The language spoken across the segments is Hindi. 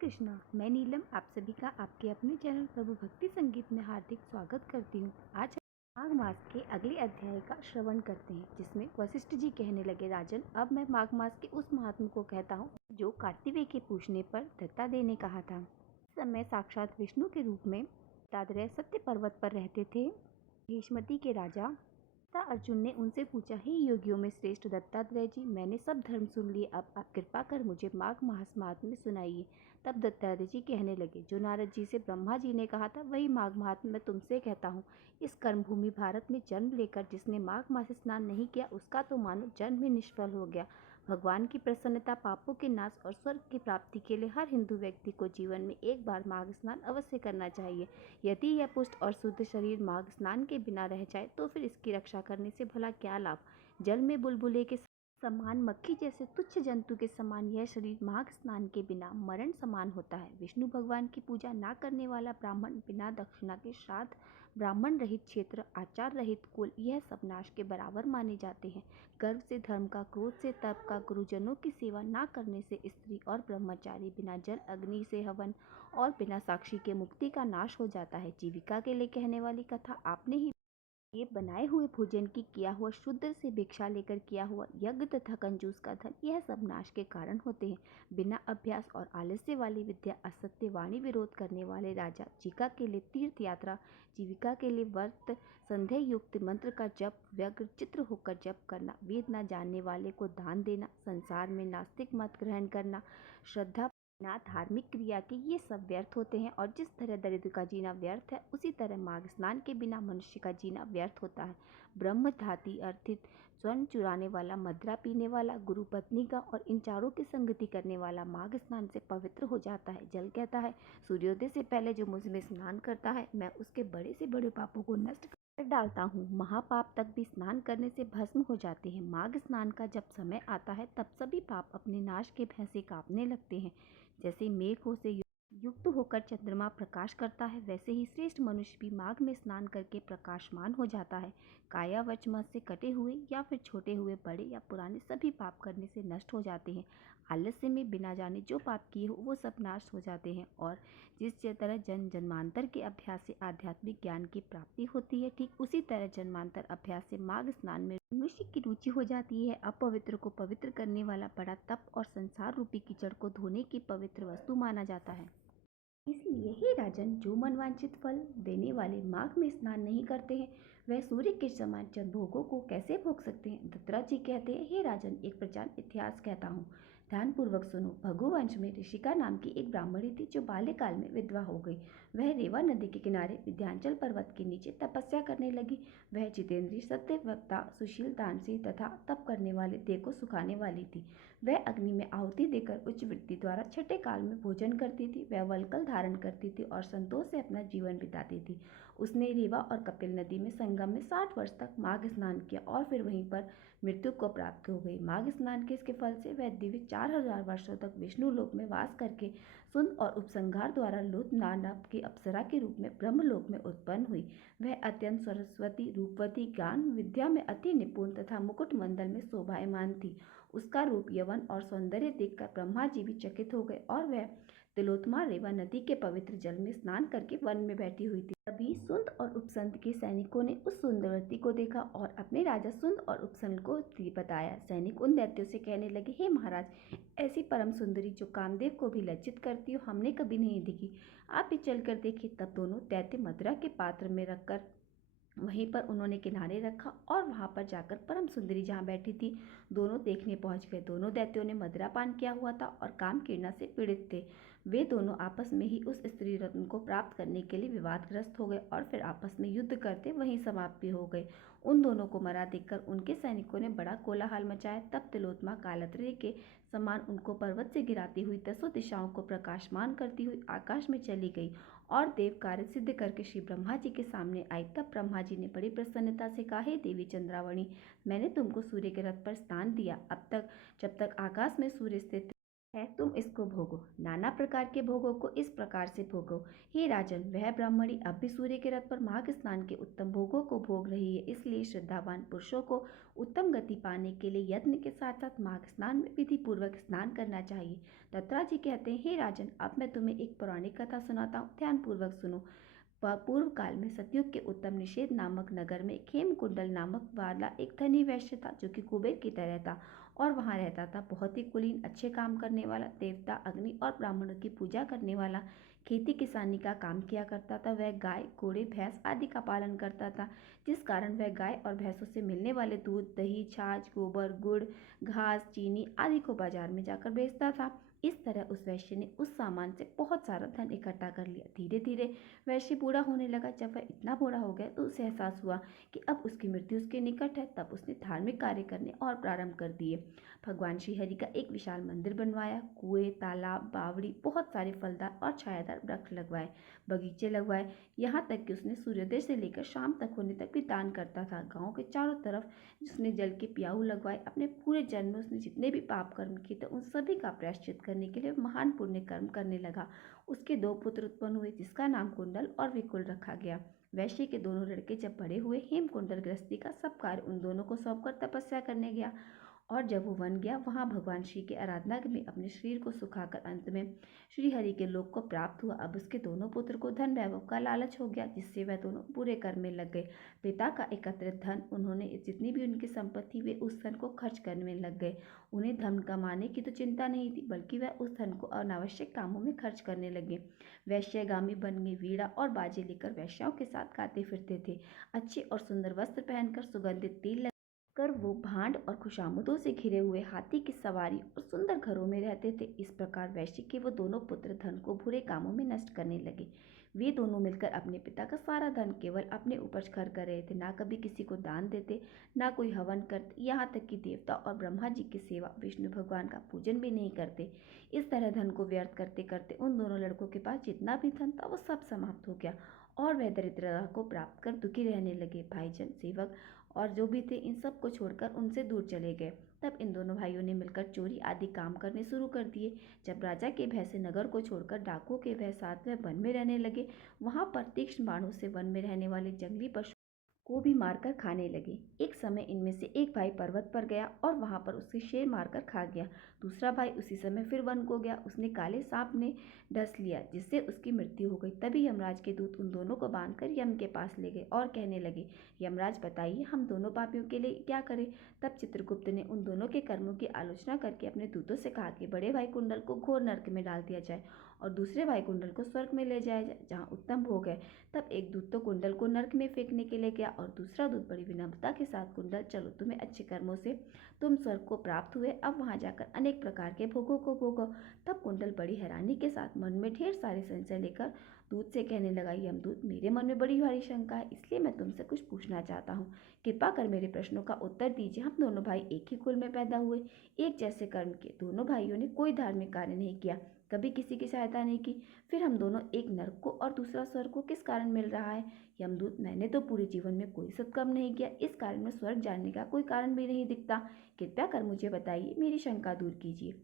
कृष्णा। मैं नीलम आप सभी का आपके अपने चैनल प्रभु भक्ति संगीत में हार्दिक स्वागत करती हूँ। आज हम माघ मास के अगले अध्याय का श्रवण करते हैं, जिसमें वशिष्ठ जी कहने लगे, राजन, अब मैं माघ मास के उस महात्मा को कहता हूँ जो कार्तिकेय के पूछने पर दत्तात्रेय ने कहा था। इस समय साक्षात विष्णु के रूप में दत्तात्रेय सत्य पर्वत पर रहते थे। भीष्मति के राजा अर्जुन ने उनसे पूछा, हे योगियों में श्रेष्ठ दत्तात्रेय जी, मैंने सब धर्म सुन लिए, अब आप कृपा कर मुझे माघ मास महात्म्य सुनाइए। तब दत्तात्रेय जी कहने लगे, जो नारद जी से ब्रह्मा जी ने कहा था वही माघ महात्म्य मैं तुमसे कहता हूँ। इस कर्मभूमि भारत में जन्म लेकर जिसने माघ मास स्नान नहीं किया उसका तो मानो जन्म ही निष्फल हो गया। भगवान की प्रसन्नता, पापों के नाश और स्वर्ग की प्राप्ति के लिए हर हिंदू व्यक्ति को जीवन में एक बार माघ स्नान अवश्य करना चाहिए। यदि यह पुष्ट और शुद्ध शरीर माघ स्नान के बिना रह जाए तो फिर इसकी रक्षा करने से भला क्या लाभ। जल में बुलबुले के समान, मक्खी जैसे तुच्छ जंतु के समान यह शरीर माघ स्नान के बिना मरण समान होता है। विष्णु भगवान की पूजा ना करने वाला ब्राह्मण, बिना दक्षिणा के श्राद्ध, ब्राह्मण रहित क्षेत्र, आचार रहित कुल, यह सब नाश के बराबर माने जाते हैं। गर्व से धर्म का, क्रोध से तप का, गुरुजनों की सेवा ना करने से स्त्री और ब्रह्मचारी, बिना जल अग्नि से हवन और बिना साक्षी के मुक्ति का नाश हो जाता है। जीविका के लिए कहने वाली कथा आपने ही ये बनाए हुए भोजन की किया हुआ, शुद्र से भिक्षा लेकर किया हुआ यज्ञ तथा कंजूस का धन, यह सब नाश के कारण होते हैं। बिना अभ्यास और आलस्य वाली विद्या, असत्य वाणी विरोध करने वाले राजा, जीविका के लिए तीर्थ यात्रा, जीविका के लिए व्रत, संदेह युक्त मंत्र का जप, व्यग्र चित्र होकर जप करना, वेद न जानने वाले को दान देना, संसार में नास्तिक मत ग्रहण करना, श्रद्धा ना धार्मिक क्रिया के, ये सब व्यर्थ होते हैं। और जिस तरह दरिद्र का जीना व्यर्थ है, उसी तरह माघ स्नान के बिना मनुष्य का जीना व्यर्थ होता है। ब्रह्मधाती अर्थित स्वर्ण चुराने वाला, मदिरा पीने वाला, गुरु पत्नी का और इन चारों की संगति करने वाला माघ स्नान से पवित्र हो जाता है। जल कहता है, सूर्योदय से पहले जो मुझ में स्नान करता है, मैं उसके बड़े से बड़े पापों को नष्ट कर डालता हूँ। महापाप तक भी स्नान करने से भस्म हो जाते हैं। माघ स्नान का जब समय आता है तब सभी पाप अपने नाश के भय से कांपने लगते हैं। जैसे मेघों से युक्त होकर चंद्रमा प्रकाश करता है, वैसे ही श्रेष्ठ मनुष्य भी माघ में स्नान करके प्रकाशमान हो जाता है। काया वचमत से कटे हुए या फिर छोटे हुए, बड़े या पुराने सभी पाप करने से नष्ट हो जाते हैं। आलस्य में बिना जाने जो पाप किए हो वो सब नाश हो जाते हैं। और जिस तरह जन्मांतर के अभ्यास से आध्यात्मिक ज्ञान की प्राप्ति होती है, ठीक उसी तरह जन्मांतर अभ्यास से माघ स्नान में मनुष्य की रुचि हो जाती है। अपवित्र को पवित्र करने वाला बड़ा तप और संसार रूपी कीचड़ को धोने की पवित्र वस्तु माना जाता है। इसलिए हे राजन, जो मनवांछित फल देने वाले माघ में स्नान नहीं करते हैं, वह सूर्य के समान चंद भोगों को कैसे भोग सकते हैं। दत्तात्रेय जी कहते हैं, हे राजन, एक प्रचार इतिहास कहता हूँ, ध्यानपूर्वक सुनो। भगुवंश में ऋषिका नाम की एक ब्राह्मणी थी जो बाल्यकाल में विधवा हो गई। वह रेवा नदी के किनारे विंध्याचल पर्वत के नीचे तपस्या करने लगी। वह जितेंद्रीय, सत्यवक्ता, सुशील, दानशील तथा तप करने वाले देह को सुखाने वाली थी। वह अग्नि में आहुति देकर उच्च वृत्ति द्वारा छठे काल में भोजन करती थी। वह वल्कल धारण करती थी और संतोष से अपना जीवन बिताती थी। उसने रेवा और कपिल नदी में संगम में 60 वर्ष तक माघ स्नान किया और फिर वहीं पर मृत्यु को प्राप्त हो गई। माघ स्नान के इसके फल से वह दिव्य 4000 वर्षों तक विष्णु लोक में वास करके सुंद और उपसंहार द्वारा लुत नानव की अप्सरा के रूप में ब्रह्मलोक में उत्पन्न हुई। वह अत्यंत सरस्वती, रूपवती, ज्ञान विद्या में अति निपुण तथा मुकुट मंडल में शोभायमान थी। उसका रूप, यवन और सौंदर्य देखकर ब्रह्मा जी भी चकित हो गए और वह तिलोत्तमा रेवा नदी के पवित्र जल में स्नान करके वन में बैठी हुई थी। तभी सुंद और उपसंत के सैनिकों ने उस सुंदरवती को देखा और अपने राजा सुंद और उपसंत को बताया। सैनिक उन दैत्यों से कहने लगे, हे महाराज, ऐसी परम सुंदरी जो कामदेव को भी लज्जित करती हो हमने कभी नहीं देखी, आप भी चलकर देखिए। तब दोनों दैत्य मदिरा के पात्र में रखकर वहीं पर उन्होंने किनारे रखा और वहां पर जाकर परम सुंदरी जहाँ बैठी थी, दोनों देखने पहुंच गए। दोनों दैत्यों ने मदिरा पान किया हुआ था और काम किरणा से पीड़ित थे। वे दोनों आपस में ही उस स्त्री रत्न को प्राप्त करने के लिए विवादग्रस्त हो गए और फिर आपस में युद्ध करते वहीं समाप्त भी हो गए। उन दोनों को मरा देखकर उनके सैनिकों ने बड़ा कोलाहल मचाया। तब तिलोत्तमा कालत्रे के समान उनको पर्वत से गिराती हुई 10 दिशाओं को प्रकाशमान करती हुई आकाश में चली गई और देव कार्य सिद्ध करके श्री ब्रह्मा जी के सामने आई। तब ब्रह्मा जी ने बड़ी प्रसन्नता से कहा, हे देवी चंद्रावणी, मैंने तुमको सूर्य के रथ पर स्थान दिया। अब तक जब तक आकाश में सूर्य स्थित है, तुम इसको भोगो। नाना प्रकार के भोगों को इस प्रकार से भोगो। हे राजन, वह ब्राह्मणी अब भी सूर्य के रथ पर माघ स्नान के उत्तम भोगों को भोग रही है। इसलिए श्रद्धावान पुरुषों को उत्तम गति पाने के लिए यत्न के साथ साथ माघ स्नान में विधि पूर्वक स्नान करना चाहिए। दत्तात्रेय जी कहते हैं, हे राजन, अब मैं तुम्हें एक पौराणिक कथा सुनाता हूँ, ध्यान पूर्वक सुनो। पूर्व काल में सतयुग के उत्तम निषेध नामक नगर में खेमकुंडल नामक वाला एक धनी वैश्य था, जो कि कुबेर की तरह था और वहां रहता था। बहुत ही कुलीन, अच्छे काम करने वाला, देवता अग्नि और ब्राह्मणों की पूजा करने वाला, खेती किसानी का काम किया करता था। वह गाय, घोड़े, भैंस आदि का पालन करता था, जिस कारण वह गाय और भैंसों से मिलने वाले दूध, दही, छाछ, गोबर, गुड़, घास, चीनी आदि को बाजार में जाकर बेचता था। इस तरह उस वैश्य ने उस सामान से बहुत सारा धन इकट्ठा कर लिया। धीरे धीरे वैश्य बूढ़ा होने लगा। जब वह इतना बूढ़ा हो गया तो उसे एहसास हुआ कि अब उसकी मृत्यु उसके निकट है। तब उसने धार्मिक कार्य करने और प्रारंभ कर दिए। भगवान श्री हरि का एक विशाल मंदिर बनवाया, कुएं, तालाब, बावड़ी, बहुत सारे फलदार और छायादार वृक्ष लगवाए, बगीचे लगवाए। यहाँ तक कि उसने सूर्योदय से लेकर शाम तक होने तक भी दान करता था। गांव के चारों तरफ उसने जल के प्याऊ लगवाए। अपने पूरे जन्म में उसने जितने भी पाप कर्म किए थे उन सभी का प्रायश्चित करने के लिए महान पुण्य कर्म करने लगा। उसके दो पुत्र उत्पन्न हुए, जिसका नाम कुंडल और विकुल रखा गया। वैश्य के दोनों लड़के जब बड़े हुए, हेमकुंडल गृहस्थी का सब कार्य उन दोनों को सौंपकर तपस्या करने गया। और जब वो वन गया, वहां भगवान श्री की आराधना में अपने शरीर को सुखाकर अंत में श्री हरि के लोक को प्राप्त हुआ। अब उसके दोनों पुत्र को धन वैभव का लालच हो गया, जिससे वह दोनों बुरे कर्म में लग गए। पिता का एकत्रित धन, उन्होंने जितनी भी उनकी संपत्ति, वे उस धन को खर्च करने में लग गए। उन्हें धन कमाने की तो चिंता नहीं थी, बल्कि वह उस धन को अनावश्यक कामों में खर्च करने लगे। वैश्यगामी बन गए, वीणा और बाजे लेकर वैश्याओं के साथ गाते फिरते थे। अच्छे और सुंदर वस्त्र पहनकर, सुगंधित तेल कर वो भांड और खुशामदों से घिरे हुए हाथी की सवारी और सुंदर घरों में रहते थे। इस प्रकार वैश्य के वो दोनों पुत्र धन को बुरे कामों में नष्ट करने लगे। वे दोनों मिलकर अपने पिता का सारा धन केवल अपने ऊपर खर्च कर रहे थे। ना कभी किसी को दान देते, ना कोई हवन करते, यहाँ तक कि देवता और ब्रह्मा जी की सेवा, विष्णु भगवान का पूजन भी नहीं करते। इस तरह धन को व्यर्थ करते करते उन दोनों लड़कों के पास जितना भी धन था वो सब समाप्त हो गया और वह दरिद्रता को प्राप्त कर दुखी रहने लगे। भाईजन, सेवक और जो भी थे, इन सब को छोड़कर उनसे दूर चले गए। तब इन दोनों भाइयों ने मिलकर चोरी आदि काम करने शुरू कर दिए। जब राजा के भय से नगर को छोड़कर डाकुओं के भय साथ वह वन में रहने लगे, वहां पर तीक्ष्ण बाणों से वन में रहने वाले जंगली पशु को भी मारकर खाने लगे। एक समय इनमें से एक भाई पर्वत पर गया और वहां पर उसे शेर मारकर खा गया। दूसरा भाई उसी समय फिर वन को गया, उसने काले सांप ने डस लिया, जिससे उसकी मृत्यु हो गई। तभी यमराज के दूत उन दोनों को बांधकर यम के पास ले गए और कहने लगे, यमराज, बताइए हम दोनों पापियों के लिए क्या करें। तब चित्रगुप्त ने उन दोनों के कर्मों की आलोचना करके अपने दूतों से कहा कि बड़े भाई कुंडल को घोर नरक में डाल दिया जाए और दूसरे भाई कुंडल को स्वर्ग में ले जाया जाए, जहाँ उत्तम भोग है। तब एक दूत तो कुंडल को नरक में फेंकने के लिए गया और दूसरा दूत बड़ी विनम्रता के साथ, कुंडल चलो, तुम्हें अच्छे कर्मों से तुम स्वर्ग को प्राप्त हुए, अब वहां जाकर अनेक प्रकार के भोगों को भोगो। तब कुंडल बड़ी हैरानी के साथ मन में ढेर सारे संशय लेकर दूत से कहने लगा, यमदूत, मेरे मन में बड़ी भारी शंका है, इसलिए मैं तुमसे कुछ पूछना चाहता हूँ। कृपा कर मेरे प्रश्नों का उत्तर दीजिए। हम दोनों भाई एक ही कुल में पैदा हुए, एक जैसे कर्म किए, दोनों भाइयों ने कोई धार्मिक कार्य नहीं किया, कभी किसी की सहायता नहीं की, फिर हम दोनों, एक नरक को और दूसरा स्वर्ग को, किस कारण मिल रहा है। यमदूत, मैंने तो पूरे जीवन में कोई सत्कर्म नहीं किया, इस कारण में स्वर्ग जाने का कोई कारण भी नहीं दिखता। कृपया कर मुझे बताइए, मेरी शंका दूर कीजिए।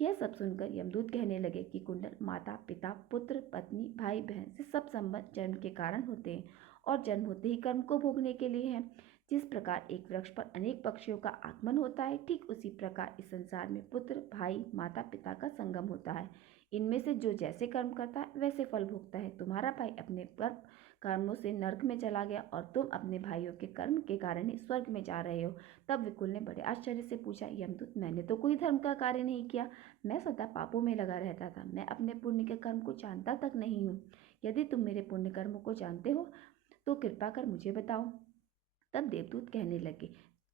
यह सब सुनकर यमदूत कहने लगे कि कुंडल, माता पिता, पुत्र पत्नी, भाई बहन से सब संबंध जन्म के कारण होते हैं और जन्म होते ही कर्म को भोगने के लिए है। जिस प्रकार एक वृक्ष पर अनेक पक्षियों का आगमन होता है, ठीक उसी प्रकार इस संसार में पुत्र, भाई, माता पिता का संगम होता है। इनमें से जो जैसे कर्म करता है वैसे फल भोगता है। तुम्हारा भाई अपने कर्मों से नरक में चला गया और तुम अपने भाइयों के कर्म के कारण ही स्वर्ग में जा रहे हो। तब विकुल ने बड़े आश्चर्य से पूछा, यमदूत, मैंने तो कोई धर्म का कार्य नहीं किया, मैं सदा पापों में लगा रहता था, मैं अपने पुण्य के कर्म को जानता तक नहीं हूँ। यदि तुम मेरे पुण्य कर्मों को जानते हो तो कृपा कर मुझे बताओ। तब देवदूत कहने लगे,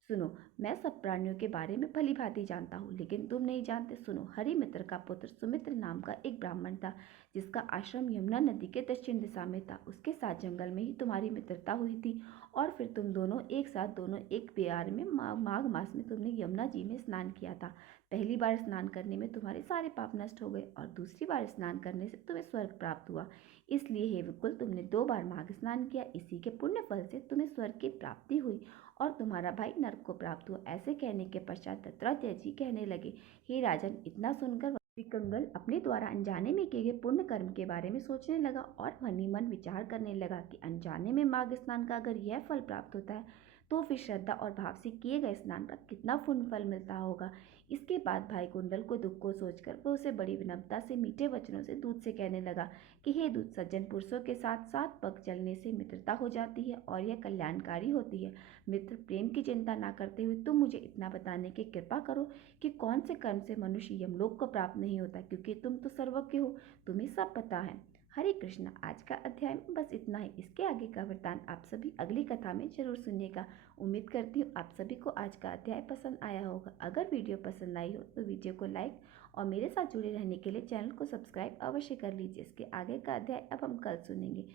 सुनो, मैं सब प्राणियों के बारे में भली भांति जानता हूँ, लेकिन तुम नहीं जानते। सुनो, हरिमित्र का पुत्र सुमित्र नाम का एक ब्राह्मण था, जिसका आश्रम यमुना नदी के दक्षिण दिशा में था। उसके साथ जंगल में ही तुम्हारी मित्रता हुई थी और फिर तुम दोनों एक साथ, दोनों एक प्यार में, माघ मास में तुमने यमुना जी में स्नान किया था। पहली बार स्नान करने में तुम्हारे सारे पाप नष्ट हो गए और दूसरी बार स्नान करने से तुम्हें स्वर्ग प्राप्त हुआ। इसलिए हे विकुल, तुमने 2 बार माघ स्नान किया, इसी के पुण्य फल से तुम्हें स्वर्ग की प्राप्ति हुई और तुम्हारा भाई नरक को प्राप्त हुआ। ऐसे कहने के पश्चात दत्तात्रेय जी कहने लगे, हे राजन, इतना सुनकर विकंगल अपने द्वारा अनजाने में किए गए पुण्य कर्म के बारे में सोचने लगा और मन ही मन विचार करने लगा कि अनजाने में माघ स्नान का अगर यह फल प्राप्त होता है तो फिर श्रद्धा और भाव से किए गए स्नान का कितना पुण्य फल मिलता होगा। इसके बाद भाई कुंडल को दुख को सोचकर वह उसे बड़ी विनम्रता से मीठे वचनों से दूत से कहने लगा कि हे दूत, सज्जन पुरुषों के साथ सात पग चलने से मित्रता हो जाती है और यह कल्याणकारी होती है। मित्र प्रेम की चिंता ना करते हुए तुम मुझे इतना बताने की कृपा करो कि कौन से कर्म से मनुष्य यमलोक को प्राप्त नहीं होता, क्योंकि तुम तो सर्वज्ञ हो, तुम्हें सब पता है। हरे कृष्णा। आज का अध्याय में बस इतना ही। इसके आगे का वृतांत आप सभी अगली कथा में जरूर सुनिएगा। उम्मीद करती हूँ आप सभी को आज का अध्याय पसंद आया होगा। अगर वीडियो पसंद आई हो तो वीडियो को लाइक और मेरे साथ जुड़े रहने के लिए चैनल को सब्सक्राइब अवश्य कर लीजिए। इसके आगे का अध्याय अब हम कल सुनेंगे।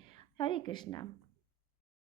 हरे कृष्णा।